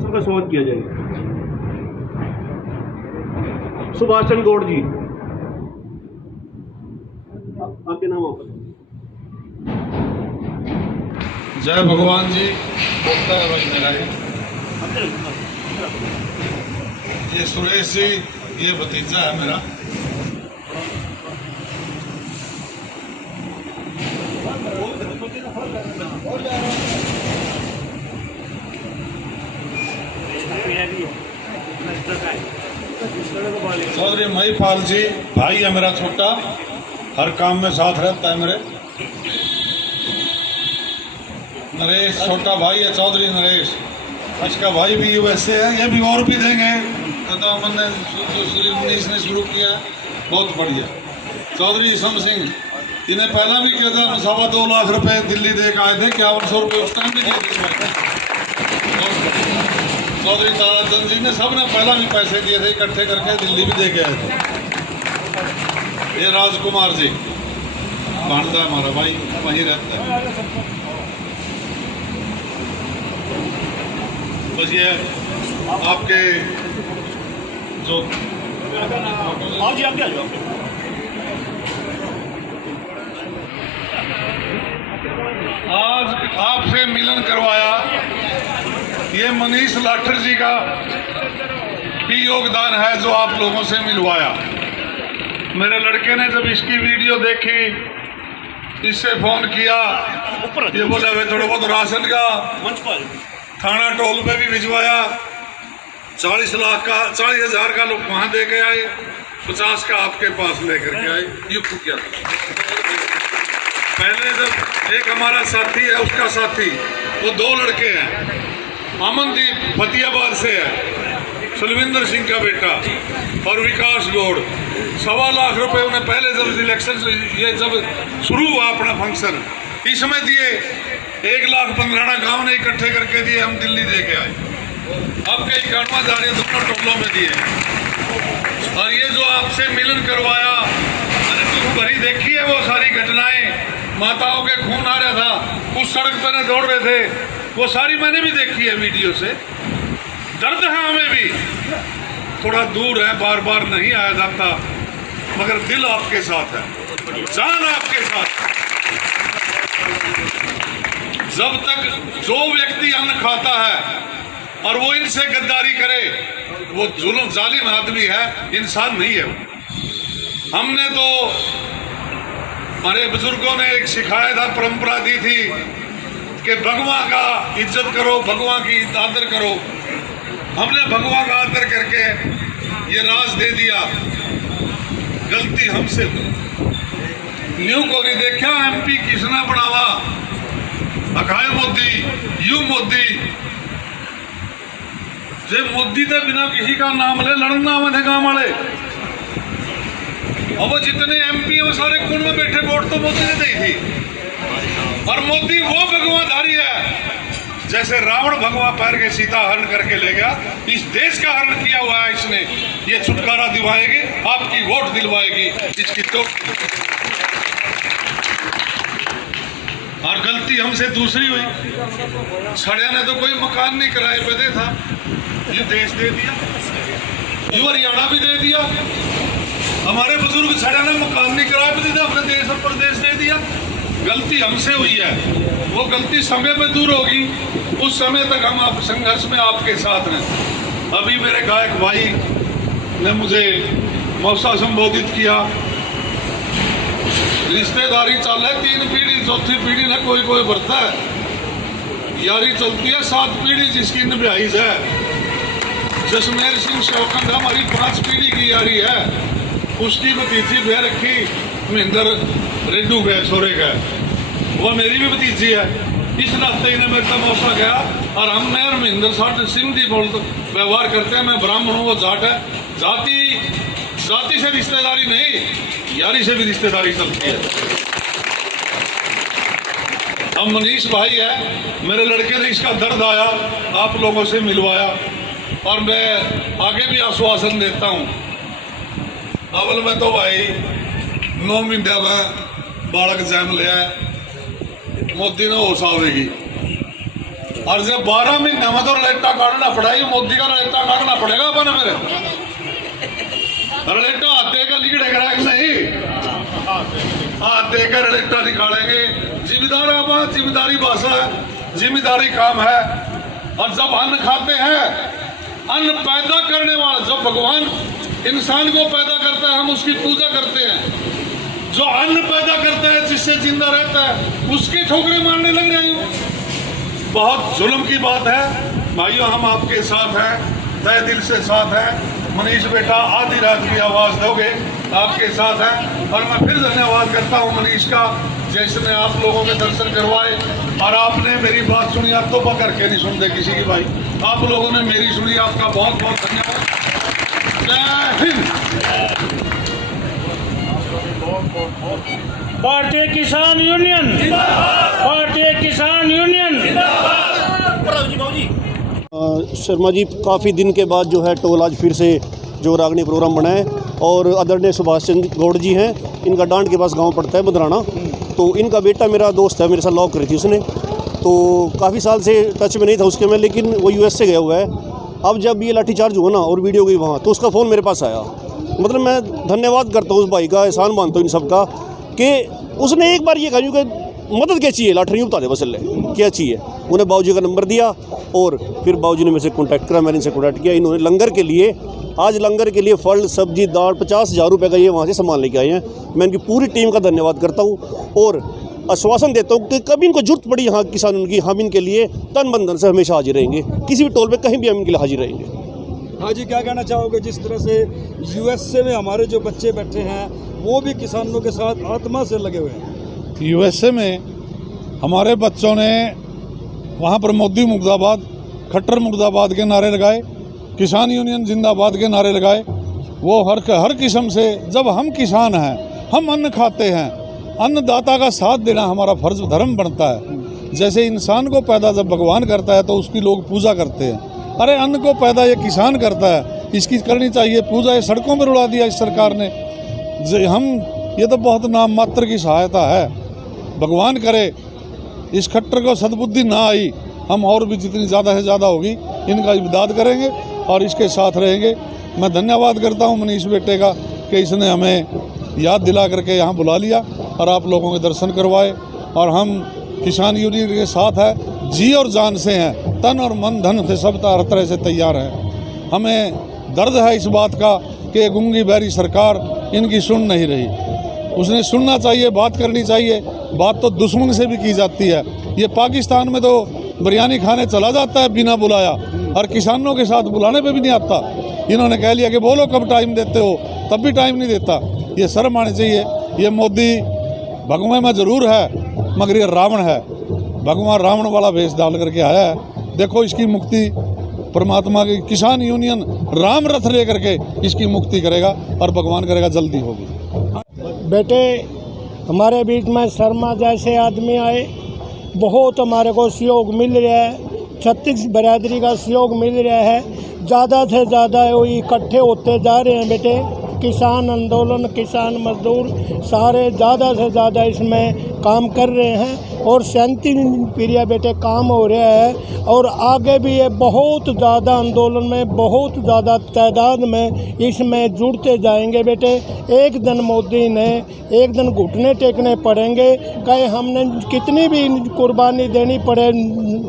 सबका स्वागत किया जाएगा। सुभाष चंद्र गौड़ जी, आपके नाम आप जय भगवान जी। बोलता है भाई मेरा ये सुरेश जी, ये भतीजा है मेरा। चौधरी महिपाल जी भाई है मेरा छोटा, हर काम में साथ रहता है मेरे। नरेश छोटा भाई है, चौधरी नरेश, इसका भाई भी यूएसए है। ये भी और भी देंगे तो मैंने जो श्री 19 ने शुरू किया है, बहुत बढ़िया। चौधरी ईसम सिंह, इन्हें पहला भी किया था, 2.25 लाख रुपए दिल्ली दे के आए थे, 5100 रुपये उस टाइम भी दिए थे। चौधरी ताराचंद जी ने, सब ने पहला भी पैसे दिए थे, इकट्ठे करके दिल्ली भी दे के आए थे। ये राजकुमार जी भांजा है हमारा भाई, वहीं रहता है। बस ये आपके जो जी आप क्या जाओ आज आपसे मिलन करवाया, ये मनीष लाठर जी का भी योगदान है जो आप लोगों से मिलवाया। मेरे लड़के ने जब इसकी वीडियो देखी, इससे फोन किया, ये बोला वे थोड़ा बहुत राशन का थाना टोल पे भी भिजवाया। 40,000 का लोग वहां दे के आए, 50 का आपके पास लेकर के आए। ये क्या पहले जब एक हमारा साथी है, उसका साथी, वो 2 लड़के हैं, अमनदीप फतेहाबाद से है, सुलविंदर सिंह का बेटा, और विकास गौड़। 1.25 लाख रुपए उन्हें पहले जब इलेक्शन ये जब शुरू हुआ अपना फंक्शन, इसमें दिए। 1,15,000 गांव ने इकट्ठे करके दिए, हम दिल्ली दे के आए। अब कई गाड़वा जा रहे, दोनों टोलों में दिए। और ये जो आपसे मिलन करवाया, मैंने दुख भरी देखी है वो सारी घटनाएं, माताओं के खून आ रहा था, उस सड़क पर दौड़ रहे थे, वो सारी मैंने भी देखी है वीडियो से। दर्द है हमें भी, थोड़ा दूर है, बार बार नहीं आया जाता, मगर दिल आपके साथ है, जान आपके साथ है। जब तक जो व्यक्ति अन्न खाता है और वो इनसे गद्दारी करे, वो जुल्म जालिम आदमी है, इंसान नहीं है। हमने तो, हमारे बुजुर्गों ने एक सिखाया था, परंपरा दी थी कि भगवान का इज्जत करो, भगवान की आदर करो। हमने भगवान का आदर करके ये राज दे दिया, गलती हमसे हुई। न्यू को नहीं देखा MP किसने बढ़ावा, अखाए मोदी, यू मोदी, जे मोदी के बिना किसी का नाम ले लड़ना में गांव वाले। और वो जितने MP हैं वो सारे कुंड में बैठे, वोट तो मोदी ने दी थी। और मोदी वो भगवाधारी है, जैसे रावण भगवा पैर के सीता हरण करके ले गया, इस देश का हरण किया हुआ है इसने। ये छुटकारा दिलवाएगी, आपकी वोट दिलवाएगी, इसकी तो। और गलती हमसे दूसरी हुई, छड़िया ने तो कोई मकान नहीं किराए पे दे था, ये देश दे दिया, ये हरियाणा भी दे दिया। हमारे बुजुर्ग छड़िया ने मकान नहीं किराए पे दे दिया, अपने देश और प्रदेश दे दिया। गलती हमसे हुई है, वो गलती समय पे दूर होगी, उस समय तक हम आप संघर्ष में आपके साथ हैं। अभी मेरे गायक भाई ने मुझे मौसा संबोधित किया, रिश्तेदारी चल है 3 पीढ़ी, 4थी पीढ़ी ने कोई कोई बढ़ता है, यारी चलती है 7 पीढ़ी जिसकी निभाई है। जसमेर सिंह शौकत हमारी 5 पीढ़ी की यारी है, उसकी भतीजी बह रखी महेंद्र रेड्डू गए छोरे गए, वो मेरी भी भतीजी है। इस नाते ने मेरे तक मौसा गया, और हमने और महेंद्र साठ सिंधी बोल व्यवहार करते हैं। मैं ब्राह्मण हूँ, वो जाट है। जाति से रिश्तेदारी नहीं, यारी से भी रिश्तेदारी चलती है। हम मनीष भाई है, मेरे लड़के ने इसका दर्द आया, आप लोगों से मिलवाया, और मैं आगे भी आश्वासन देता हूँ। अवल में तो भाई 9 महीने में बालक जन्म लिया, मोदी ने होश आवेगी। और जब 12 महीने में तो रलेटा काटना पड़ेगा, मोदी का रलेटा काटना पड़ेगा अपन मेरे। रलेटा हाथ देकर लिखड़ेगा कि नहीं, हाथ देकर रलेटा निकालेंगे। जिम्मेदार आवाज, जिम्मेदारी भाषा है, जिम्मेदारी काम है। और जब अन्न खाते हैं, अन्न पैदा करने वाला, जब भगवान इंसान को पैदा करता है हम उसकी पूजा करते हैं। जो अन्न पैदा करता है, जिससे जिंदा रहता है, उसकी ठोकरें मारने लग रहे हो। बहुत जुल्म की बात है भाइयों। हम आपके साथ हैं, तहे दिल से साथ हैं। मनीष बेटा आधी रात की आवाज दोगे, आपके साथ हैं। और मैं फिर धन्यवाद करता हूं मनीष का, जिसने आप लोगों के दर्शन करवाए। और आपने मेरी बात सुनी, आप तो पकड़ के नहीं सुनते किसी की भाई, आप लोगों ने मेरी सुनी, आपका बहुत बहुत धन्यवाद। जय हिंद। भारतीय किसान यूनियन, भारतीय किसान यूनियन। शर्मा जी, काफ़ी दिन के बाद जो है टोल आज फिर से जो रागनी प्रोग्राम बना है, और आदरणीय सुभाष चंद्र गौड़ जी हैं, इनका डांड के पास गांव पड़ता है मदराना। तो इनका बेटा मेरा दोस्त है, मेरे साथ लॉ करी थी उसने, तो काफ़ी साल से टच में नहीं था उसके में, लेकिन वो यूएस से गया हुआ है। अब जब ये लाठीचार्ज हुआ ना और वीडियो गई वहाँ, तो उसका फ़ोन मेरे पास आया। मतलब मैं धन्यवाद करता हूँ उस भाई का, एहसान मानता हूँ इन सब का, कि उसने एक बार ये कहा कि मदद क्या चाहिए, लाठरी बता दे बस ले क्या चाहिए। उन्हें बाबूजी का नंबर दिया और फिर बाबूजी ने मेरे से कॉन्टैक्ट करा, मैंने इनसे कॉन्टैक्ट किया। इन्होंने लंगर के लिए, आज लंगर के लिए फल सब्जी दाल 50,000 रुपये का ये वहाँ से सामान लेके आए हैं। मैं इनकी पूरी टीम का धन्यवाद करता हूँ और आश्वासन देता हूँ कि कभी इनको जरूरत पड़ी यहाँ किसानों की, हम इनके लिए तन बंधन से हमेशा हाजिर रहेंगे। किसी भी टोल पे कहीं भी हम इनके लिए हाजिर रहेंगे। हाँ जी, क्या कहना चाहोगे, जिस तरह से यूएसए में हमारे जो बच्चे बैठे हैं वो भी किसानों के साथ आत्मा से लगे हुए हैं। यूएसए में हमारे बच्चों ने वहाँ पर मोदी मुर्दाबाद, खट्टर मुर्दाबाद के नारे लगाए, किसान यूनियन जिंदाबाद के नारे लगाए। वो हर किस्म से, जब हम किसान हैं, हम अन्न खाते हैं, अन्नदाता का साथ देना हमारा फर्ज धर्म बनता है। जैसे इंसान को पैदा जब भगवान करता है तो उसकी लोग पूजा करते हैं। अरे अन्न को पैदा ये किसान करता है, इसकी करनी चाहिए पूजा। ये सड़कों पर उड़ा दिया इस सरकार ने। हम ये तो बहुत नाम मात्र की सहायता है। भगवान करे इस खट्टर को सद्बुद्धि ना आई, हम और भी जितनी ज़्यादा से ज़्यादा होगी इनका इमदाद करेंगे और इसके साथ रहेंगे। मैं धन्यवाद करता हूँ मनीष बेटे का कि इसने हमें याद दिला करके यहाँ बुला लिया और आप लोगों के दर्शन करवाए। और हम किसान यूनियन के साथ है, जी और जान से हैं, तन और मन धन से सब हर तरह से तैयार हैं। हमें दर्द है इस बात का कि गूंगी बहरी सरकार इनकी सुन नहीं रही। उसने सुनना चाहिए, बात करनी चाहिए। बात तो दुश्मन से भी की जाती है। ये पाकिस्तान में तो बिरयानी खाने चला जाता है बिना बुलाया, और किसानों के साथ बुलाने पे भी नहीं आता। इन्होंने कह लिया कि बोलो कब टाइम देते हो, तब भी टाइम नहीं देता। ये शर्म आनी चाहिए। ये मोदी भगवान में ज़रूर है मगर ये रावण है। भगवान रावण वाला भेष डाल करके आया है। देखो इसकी मुक्ति परमात्मा की किसान यूनियन राम रथ ले करके इसकी मुक्ति करेगा और भगवान करेगा जल्दी होगी। बेटे, हमारे बीच में शर्मा जैसे आदमी आए, बहुत हमारे को सहयोग मिल रहा है। 36 बरादरी का सहयोग मिल रहा है। ज़्यादा से ज़्यादा वो इकट्ठे होते जा रहे हैं बेटे। किसान आंदोलन, किसान मजदूर सारे ज़्यादा से ज़्यादा इसमें काम कर रहे हैं और शांति प्रिय बेटे काम हो रहा है। और आगे भी ये बहुत ज़्यादा आंदोलन में, बहुत ज़्यादा तादाद में इसमें जुड़ते जाएंगे बेटे। एक दिन मोदी ने, एक दिन घुटने टेकने पड़ेंगे, कहे हमने कितनी भी कुर्बानी देनी पड़े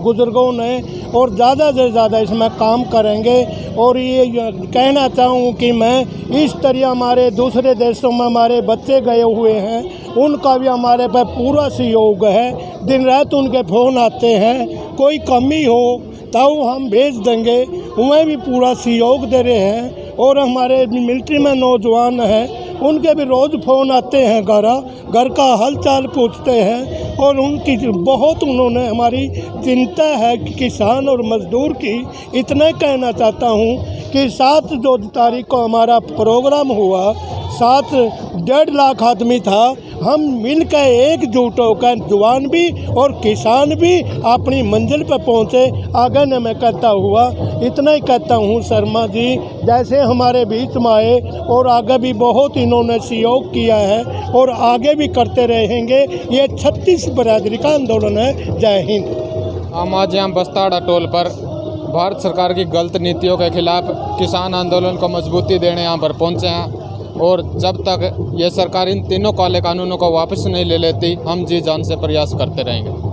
बुजुर्गों ने, और ज़्यादा से ज़्यादा इसमें काम करेंगे। और ये कहना चाहूँ कि मैं इस तरह हमारे दूसरे देशों में हमारे बच्चे गए हुए हैं, उनका भी हमारे पर पूरा सहयोग है। दिन रात उनके फ़ोन आते हैं, कोई कमी हो तो हम भेज देंगे, उन्हें भी पूरा सहयोग दे रहे हैं। और हमारे मिलिट्री में नौजवान हैं, उनके भी रोज़ फ़ोन आते हैं, घर का हालचाल पूछते हैं। और उनकी बहुत उन्होंने हमारी चिंता है कि किसान और मज़दूर की। इतना कहना चाहता हूँ कि 7 जो तारीख को हमारा प्रोग्राम हुआ, 7 1.5 लाख आदमी था। हम मिलकर एकजुट होकर जवान भी और किसान भी अपनी मंजिल पर पहुँचे। आगे न मैं कहता हुआ इतना ही कहता हूँ, शर्मा जी जैसे हमारे बीच में आए और आगे भी बहुत इन्होंने सहयोग किया है और आगे भी करते रहेंगे। ये 36 बरादरी का आंदोलन है। जय हिंद। हम आज यहाँ बस्ताड़ा टोल पर भारत सरकार की गलत नीतियों के खिलाफ किसान आंदोलन को मजबूती देने यहाँ पर पहुँचे हैं और जब तक ये सरकार इन तीनों काले कानूनों को वापस नहीं ले लेती हम जी जान से प्रयास करते रहेंगे।